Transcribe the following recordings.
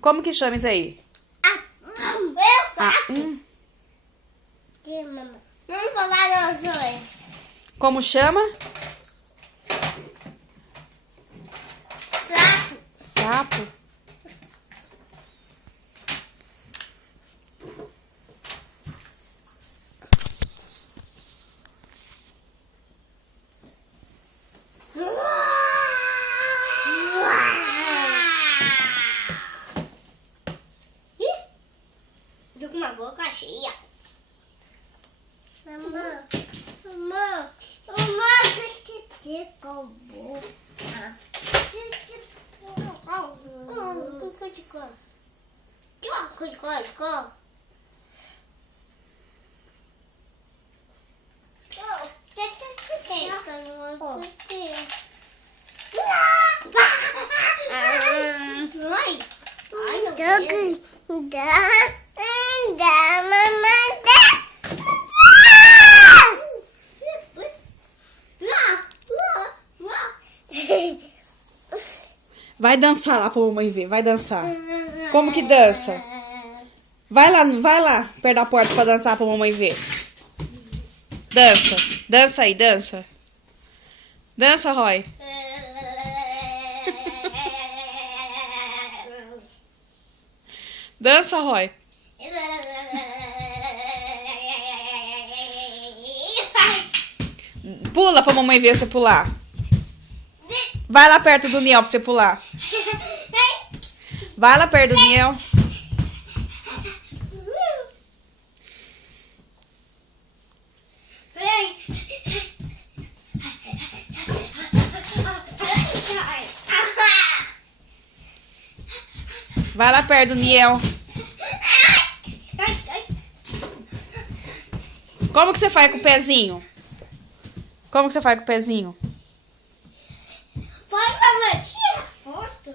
Como que chama isso aí? Eu sabe. Vamos falar os dois. Como chama? Sapo. Sapo. Tô com uma boca cheia. Mamãe, que acabou. Ai, meu Deus. Vai dançar lá pra mamãe ver. Vai dançar. Como que dança? Vai lá, perto da porta pra dançar pra mamãe ver. Dança. Dança aí, dança. Dança, Roy. Dança, Roy. Pula pra mamãe ver você pular. Vai lá perto do Niel pra você pular. Vai lá perto do Niel. Vai lá perto do Niel. Como que você faz com o pezinho? Como que você faz com o pezinho? Vai, mamãe, tira a foto.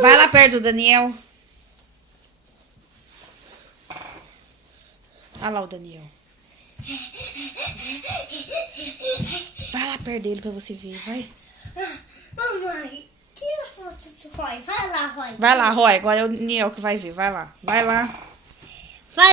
Vai lá perto do Daniel. Olha lá o Daniel. Vai lá perto dele pra você ver, vai. Mamãe, tira a foto do Roy. Vai lá, Roy. Vai lá, Roy. Agora é o Daniel que vai ver. Vai lá. Vai lá.